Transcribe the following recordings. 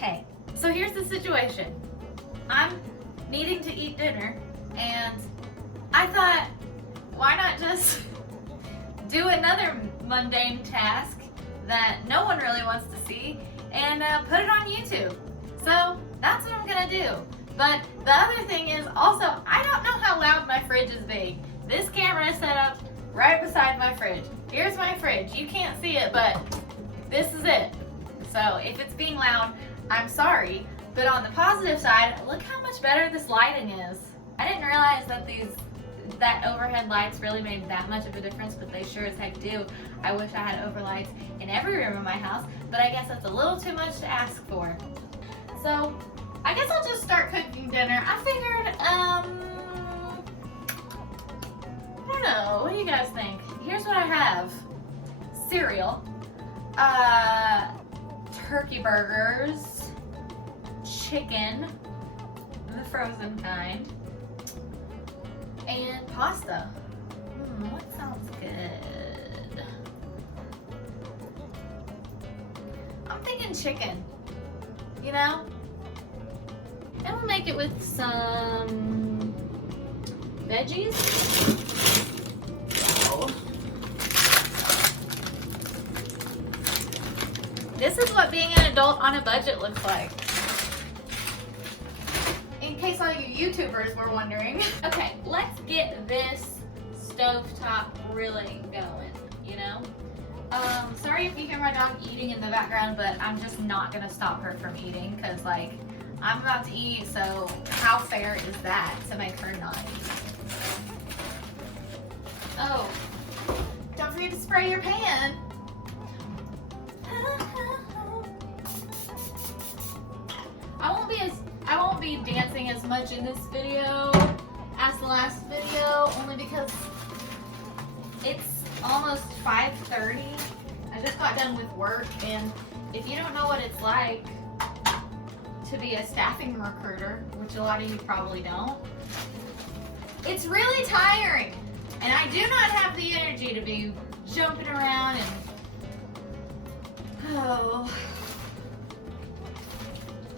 Hey, so here's the situation. I'm needing to eat dinner, and I thought, why not just do another mundane task that no one really wants to see and put it on YouTube. So that's what I'm gonna do. But the other thing is also, I don't know how loud my fridge is being. This camera is set up right beside my fridge. Here's my fridge. You can't see it, but this is it. So if it's being loud, I'm sorry. But on the positive side, look how much better this lighting is. I didn't realize that overhead lights really made that much of a difference, but they sure as heck do. I wish I had overlights in every room in my house, but I guess that's a little too much to ask for. So I guess I'll just start cooking dinner. I figured, I don't know, what do you guys think? Here's what I have. Cereal, turkey burgers, chicken, the frozen kind, and pasta. What sounds good? I'm thinking chicken, you know? And we'll make it with some veggies. So, this is what being an adult on a budget looks like. In case all you YouTubers were wondering. Okay, let's get this stovetop really going, you know? Sorry if you hear my dog eating in the background, but I'm just not gonna stop her from eating because, like, I'm about to eat, so how fair is that to make her not eat? Oh, don't forget to spray your pan. I won't be dancing as much in this video as the last video, only because it's almost 5:30. I just got done with work, and if you don't know what it's like to be a staffing recruiter, which a lot of you probably don't, it's really tiring. And I do not have the energy to be jumping around and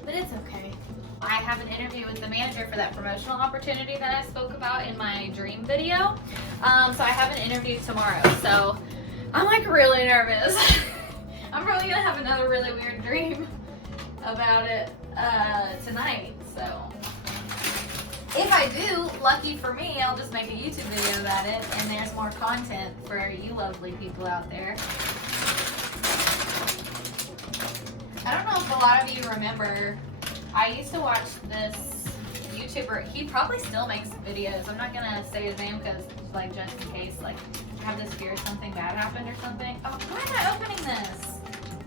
but it's okay. I have an interview with the manager for that promotional opportunity that I spoke about in my dream video. So I have an interview tomorrow. So I'm like really nervous. I'm probably gonna have another really weird dream about it tonight. So if I do, lucky for me, I'll just make a YouTube video about it, and there's more content for you lovely people out there. I don't know if a lot of you remember, I used to watch this YouTuber. He probably still makes videos. I'm not gonna say his name because, like, just in case, like, I have this fear something bad happened or something. Oh, why am I opening this?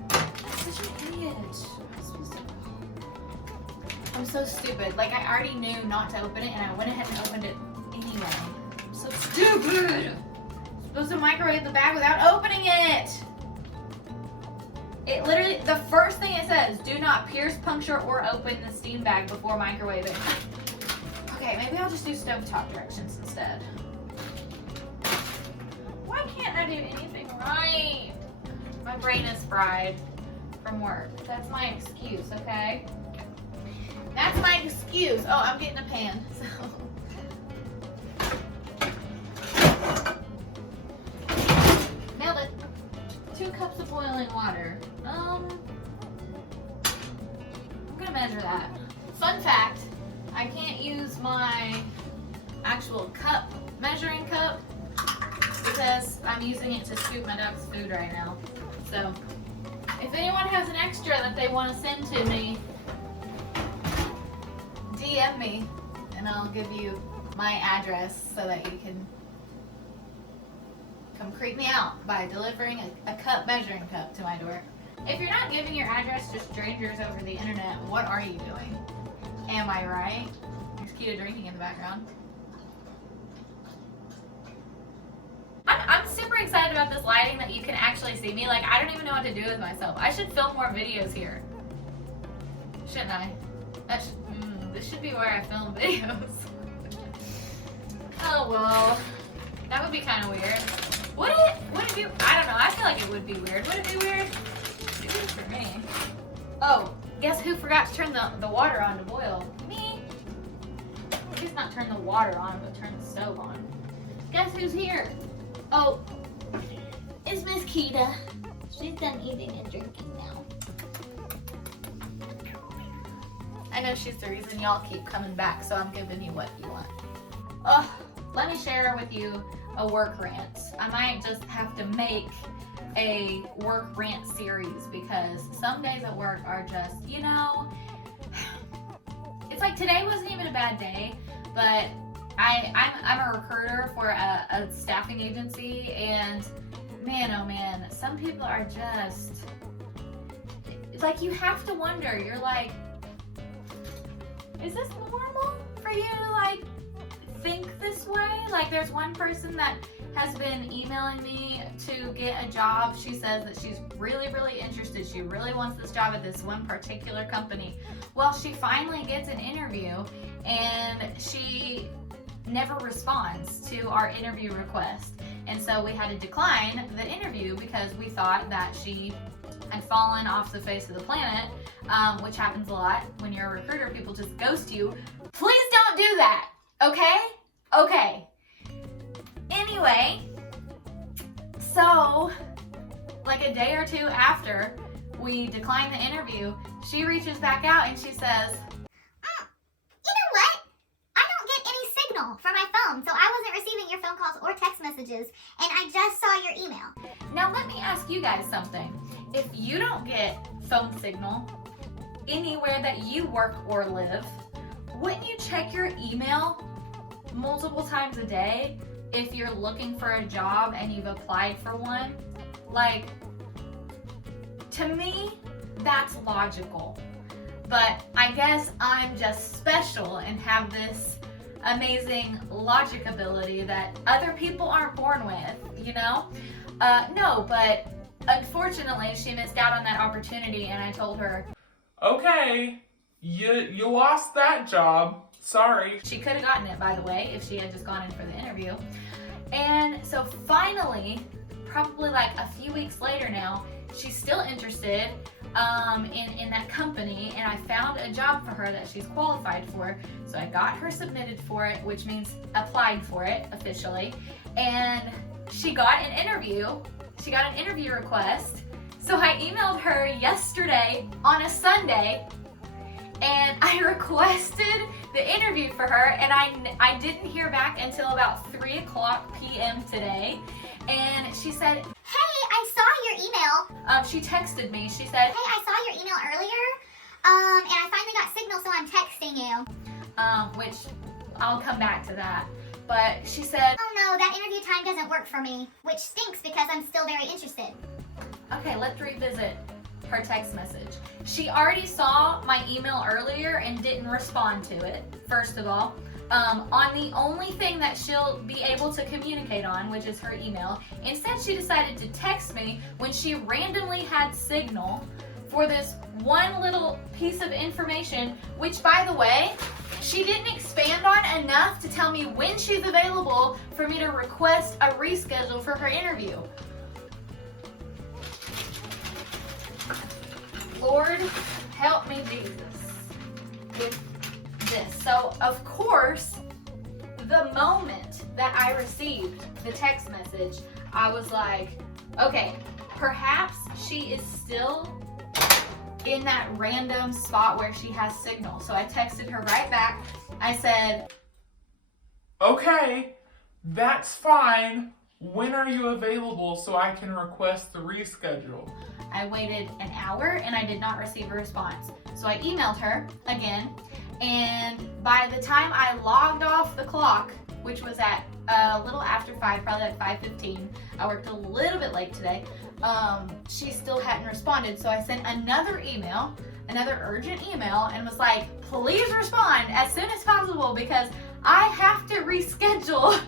I'm such an idiot. I'm so stupid. Like, I already knew not to open it, and I went ahead and opened it anyway. I'm so stupid. I'm supposed to microwave the bag without opening it. It literally, the first thing it says, do not pierce, puncture, or open the steam bag before microwaving. Okay, maybe I'll just do stovetop directions instead. Why can't I do anything right? My brain is fried from work. That's my excuse, okay? That's my excuse. Oh, I'm getting a pan, so. Nailed it. 2 cups of boiling water. I'm gonna measure that. Fun fact, I can't use my actual cup, measuring cup, because I'm using it to scoop my dog's food right now. So, if anyone has an extra that they want to send to me, DM me, and I'll give you my address so that you can come creep me out by delivering a cup measuring cup to my door. If you're not giving your address to strangers over the internet, what are you doing? Am I right? There's Kita drinking in the background. I'm super excited about this lighting that you can actually see me. Like, I don't even know what to do with myself. I should film more videos here. Shouldn't I? This should be where I film videos. Oh well. That would be kind of weird. Would it be? I don't know. I feel like it would be weird. Would it be weird? It'd be weird for me. Oh, guess who forgot to turn the water on to boil? Me. At least not turn the water on, but turn the stove on. Guess who's here? Oh, it's Miss Kita. She's done eating and drinking now. I know she's the reason y'all keep coming back, so I'm giving you what you want. Let me share with you a work rant. I might just have to make a work rant series because some days at work are just, you know, it's like today wasn't even a bad day, but I'm a recruiter for a staffing agency, and man, oh man, some people are just, it's like you have to wonder, you're like, is this normal for you to like think this way? Like there's one person that has been emailing me to get a job. She says that she's really, really interested. She really wants this job at this one particular company. Well, she finally gets an interview and she never responds to our interview request. And so we had to decline the interview because we thought that she had fallen off the face of the planet, which happens a lot when you're a recruiter. People just ghost you. Please don't do that, okay? Okay. Anyway, so like a day or two after we decline the interview, she reaches back out and she says, you know what? I don't get any signal from my phone, so I wasn't receiving your phone calls or text messages, and I just saw your email. Now let me ask you guys something. If you don't get phone signal anywhere that you work or live, wouldn't you check your email multiple times a day if you're looking for a job and you've applied for one? Like, to me, that's logical. But I guess I'm just special and have this amazing logic ability that other people aren't born with, you know? No, but unfortunately, she missed out on that opportunity, and I told her, okay, you lost that job. Sorry. She could have gotten it, by the way, if she had just gone in for the interview. And so finally, probably like a few weeks later now, she's still interested in that company, and I found a job for her that she's qualified for. So I got her submitted for it, which means applied for it officially. And she got an interview. She got an interview request. So I emailed her yesterday on a Sunday, and I requested the interview for her, and I didn't hear back until about 3:00 p.m. today. And she said, hey, I saw your email. She texted me. She said, hey, I saw your email earlier, and I finally got signal, so I'm texting you. Which I'll come back to that. But she said, oh no, that interview time doesn't work for me, which stinks because I'm still very interested. okay, let's revisit her text message. She already saw my email earlier and didn't respond to it, first of all. On the only thing that she'll be able to communicate on, which is her email. Instead, she decided to text me when she randomly had signal for this one little piece of information, which, by the way, she didn't expand on enough to tell me when she's available for me to request a reschedule for her interview. Lord, help me, Jesus, with this. So, of course, the moment that I received the text message, I was like, okay, perhaps she is still in that random spot where she has signal. So I texted her right back. I said, okay, that's fine. When are you available so I can request the reschedule? I waited an hour and I did not receive a response. So I emailed her again, and by the time I logged off the clock, which was at a little after 5, probably at 5:15, I worked a little bit late today, she still hadn't responded. So I sent another email, another urgent email, and was like, please respond as soon as possible because I have to reschedule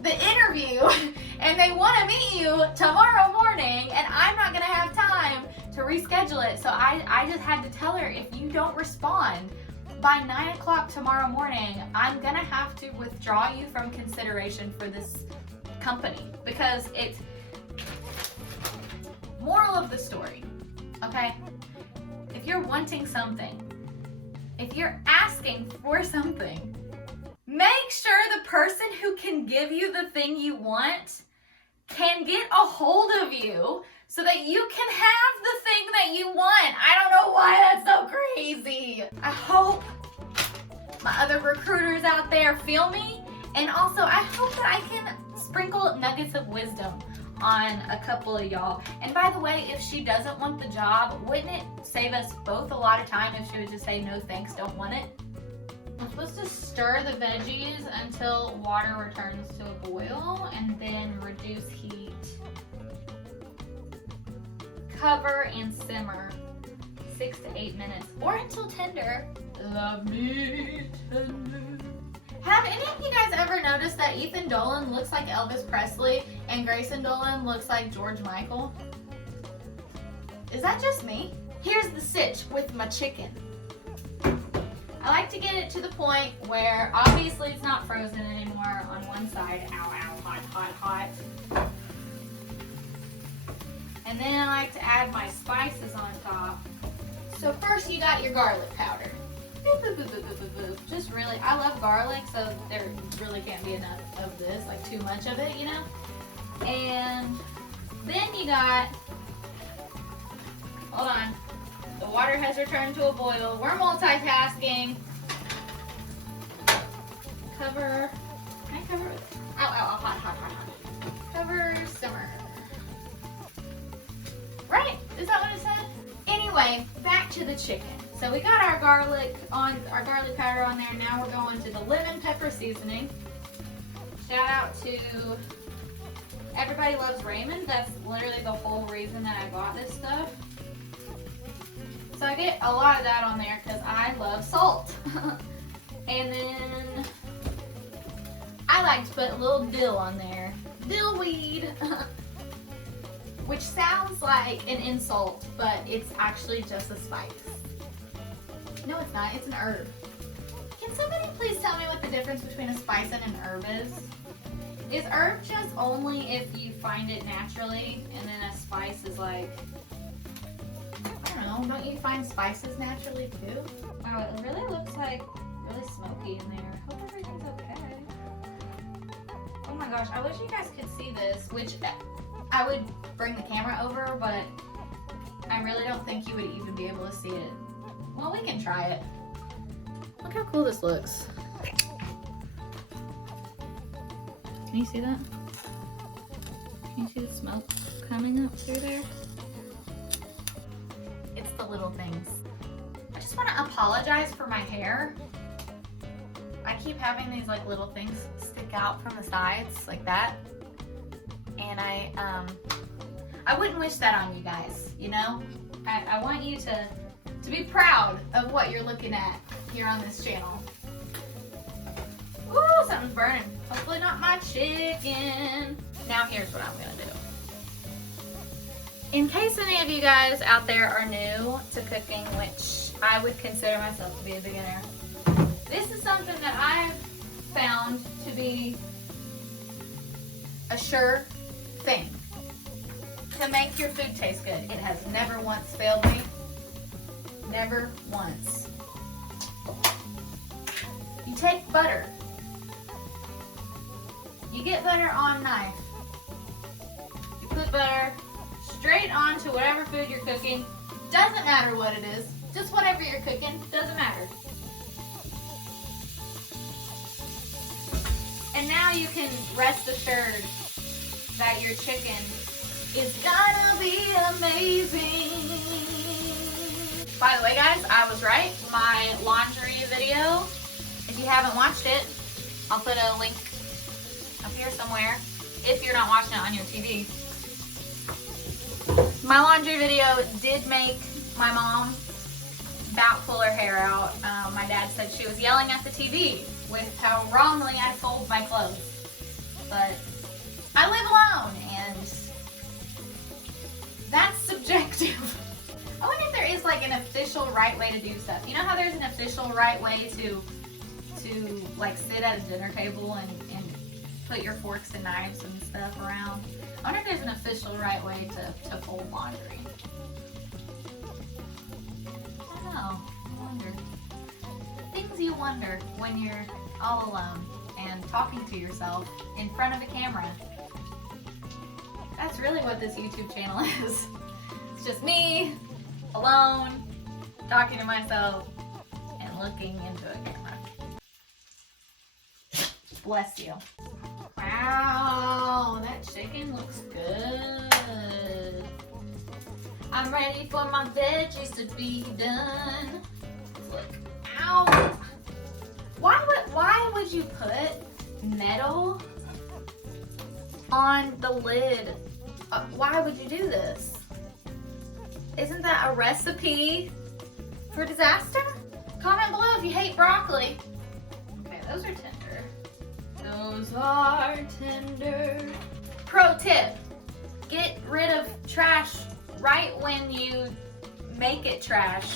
the interview and they want to meet you tomorrow morning and I'm not going to have time to reschedule it. So I just had to tell her, if you don't respond by 9 o'clock tomorrow morning, I'm going to have to withdraw you from consideration for this company, because it's, moral of the story, okay? If if you're wanting something, if you're asking for something, make sure the person who can give you the thing you want can get a hold of you so that you can have the thing that you want. I don't know why that's so crazy. I hope my other recruiters out there feel me. And also, I hope that I can sprinkle nuggets of wisdom on a couple of y'all. And by the way, if she doesn't want the job, wouldn't it save us both a lot of time if she would just say, no thanks, don't want it? I'm supposed to stir the veggies until water returns to a boil and then reduce heat. Cover and simmer 6 to 8 minutes or until tender. Love me tender. Have any of you guys ever noticed that Ethan Dolan looks like Elvis Presley and Grayson Dolan looks like George Michael? Is that just me? Here's the sitch with my chicken. I like to get it to the point where obviously it's not frozen anymore on one side. Ow, ow, hot, hot, hot. And then I like to add my spices on top. So first you got your garlic powder. Just really, I love garlic, so there really can't be enough of this, like too much of it, you know? And then you got, hold on, the water has returned to a boil. We're multitasking. Cover, can I cover it? Ow, ow, hot, hot, hot, hot. Cover, simmer. Right? Is that what it said? Anyway, back to the chicken. So we got our garlic powder on there. Now we're going to the lemon pepper seasoning. Shout out to Everybody Loves Raymond. That's literally the whole reason that I bought this stuff. So I get a lot of that on there because I love salt. And then I like to put a little dill on there. Dill weed. Which sounds like an insult, but it's actually just a spice. No, it's not. It's an herb. Can somebody please tell me what the difference between a spice and an herb is? Is herb just only if you find it naturally, and then a spice is like, I don't know, don't you find spices naturally too? Wow, it really looks like really smoky in there. Hope everything's okay. Oh my gosh, I wish you guys could see this, which I would bring the camera over, but I really don't think you would even be able to see it. Well, we can try it. Look how cool this looks. Can you see that? Can you see the smoke coming up through there? It's the little things. I just want to apologize for my hair. I keep having these like little things stick out from the sides like that. And I wouldn't wish that on you guys, you know? I want you to be proud of what you're looking at here on this channel. Ooh, something's burning. Hopefully not my chicken. Now here's what I'm gonna do. In case any of you guys out there are new to cooking, which I would consider myself to be a beginner, this is something that I've found to be a sure thing to make your food taste good. It has never once failed me. Never once. You take butter. You get butter on knife. You put butter straight onto whatever food you're cooking. Doesn't matter what it is. Just whatever you're cooking. Doesn't matter. And now you can rest assured that your chicken is gonna be amazing. By the way, guys, I was right. My laundry video, if you haven't watched it, I'll put a link up here somewhere if you're not watching it on your TV. My laundry video did make my mom about pull her hair out. My dad said she was yelling at the TV with how wrongly I fold my clothes. But I live alone, and that's subjective. I wonder if there is like an official right way to do stuff. You know how there's an official right way to like sit at a dinner table and put your forks and knives and stuff around? I wonder if there's an official right way to fold laundry. wonder when you're all alone and talking to yourself in front of a camera. That's really what this YouTube channel is. It's just me, alone, talking to myself, and looking into a camera. Bless you. Wow, that chicken looks good. I'm ready for my veggies to be done. Look, ow. Why would you put metal on the lid? Why would you do this? Isn't that a recipe for disaster? Comment below if you hate broccoli. Okay, those are tender. Those are tender. Pro tip, get rid of trash right when you make it trash,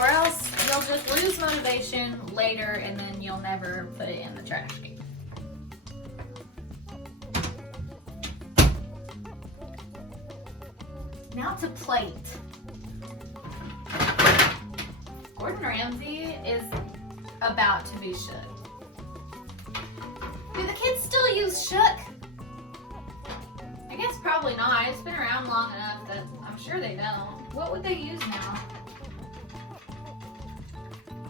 or else you'll just lose motivation later and then you'll never put it in the trash can. Now to plate. Gordon Ramsay is about to be shook. Do the kids still use shook? I guess probably not. It's been around long enough that I'm sure they don't. What would they use now?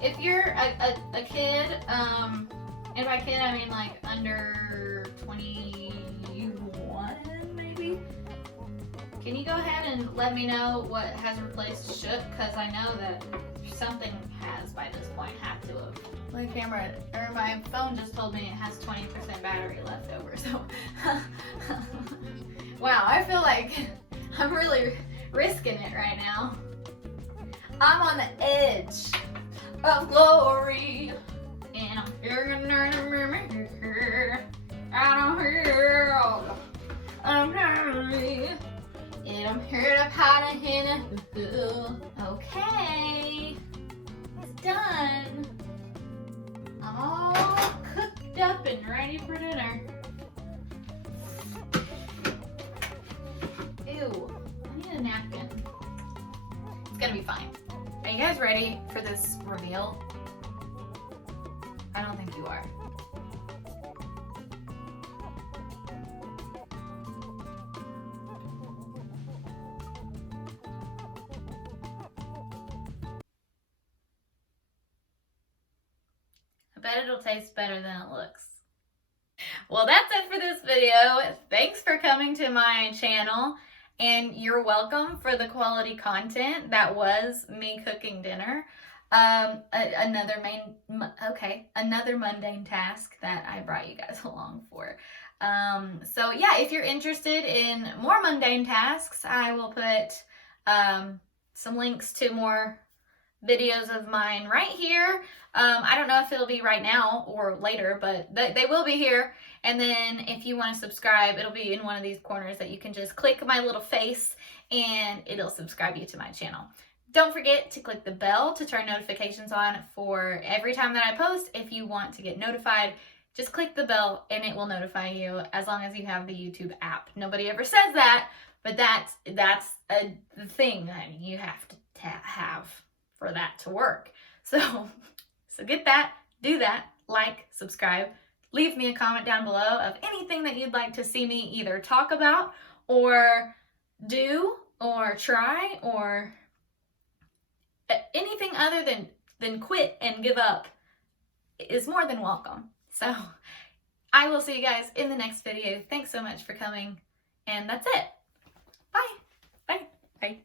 If you're a kid, and by kid I mean like under 21 maybe, can you go ahead and let me know what has replaced shook? Because I know that something has by this point had to have. My camera, or my phone just told me it has 20% battery left over, so. Wow, I feel like I'm really risking it right now. I'm on the edge of glory, and I'm here, I'm happy, and I'm here to hide in a okay, it's done. I'm all cooked up and ready for dinner. Ew, I need a napkin. It's gonna be fine. Are you guys ready for this reveal? I don't think you are. I bet it'll taste better than it looks. Well, that's it for this video. Thanks for coming to my channel, and you're welcome for the quality content that was me cooking dinner. Another mundane task that I brought you guys along for. So yeah, if you're interested in more mundane tasks, I will put some links to more videos of mine right here. I don't know if it'll be right now or later, but they will be here. And then if you want to subscribe, it'll be in one of these corners that you can just click my little face and it'll subscribe you to my channel. Don't forget to click the bell to turn notifications on for every time that I post. If you want to get notified, just click the bell and it will notify you as long as you have the YouTube app. Nobody ever says that, but that's a thing that you have to have for that to work. So get that, do that, like, subscribe, leave me a comment down below of anything that you'd like to see me either talk about or do or try or anything other than quit and give up is more than welcome. So I will see you guys in the next video. Thanks so much for coming, and that's it. Bye. Bye. Bye.